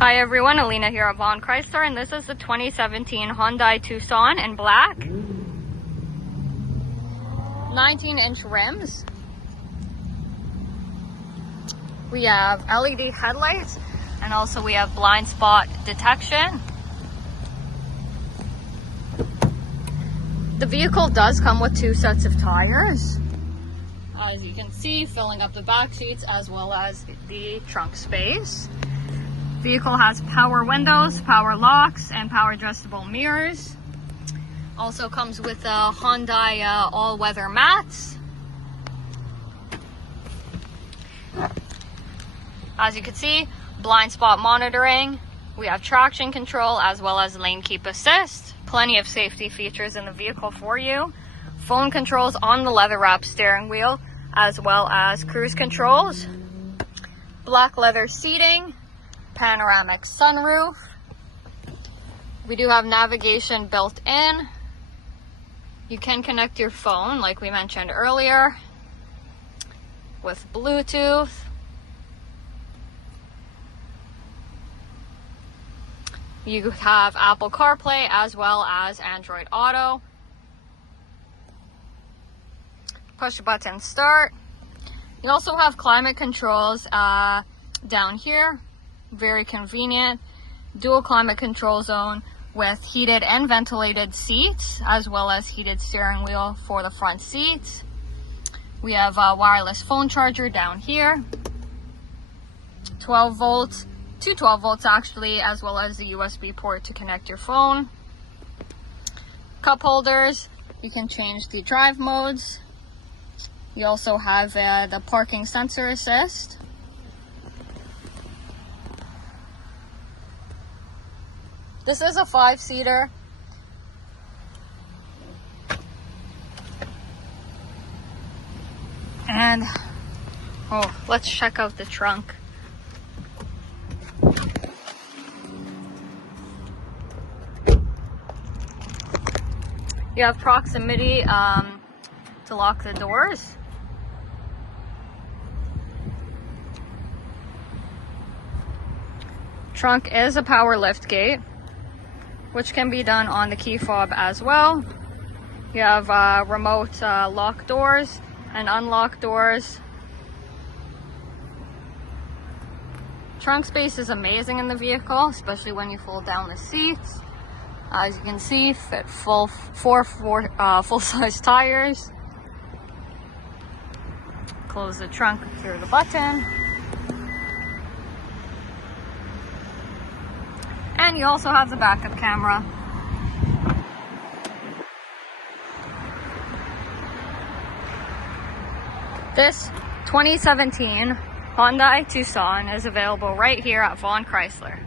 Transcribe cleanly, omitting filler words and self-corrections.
Hi everyone, Alina here at Vaughan Chrysler, and this is the 2017 Hyundai Tucson in black. 19-inch rims. We have LED headlights, and also we have blind spot detection. The vehicle does come with 2 sets of tires, as you can see, filling up the back seats as well as the trunk space. Vehicle has power windows, power locks, and power adjustable mirrors. Also comes with Hyundai all-weather mats. As you can see, blind spot monitoring. We have traction control as well as lane keep assist. Plenty of safety features in the vehicle for you. Phone controls on the leather wrap steering wheel as well as cruise controls. Black leather seating. Panoramic sunroof. We do have navigation built in. You can connect your phone like we mentioned earlier with Bluetooth. You have Apple CarPlay as well as Android Auto. Push button start. You also have climate controls down here. Very convenient. Dual climate control zone with heated and ventilated seats as well as heated steering wheel for the front seats. We have a wireless phone charger down here. 12 volts, two 12 volts actually, as well as the USB port to connect your phone. Cup holders. You can change the drive modes. You also have the parking sensor assist. This is a 5-seater. And, let's check out the trunk. You have proximity to lock the doors. Trunk is a power lift gate, which can be done on the key fob as well. You have remote lock doors and unlock doors. Trunk space is amazing in the vehicle, especially when you fold down the seats. As you can see, fit four full-size tires. Close the trunk through the button. And you also have the backup camera. This 2017 Hyundai Tucson is available right here at Vaughan Chrysler.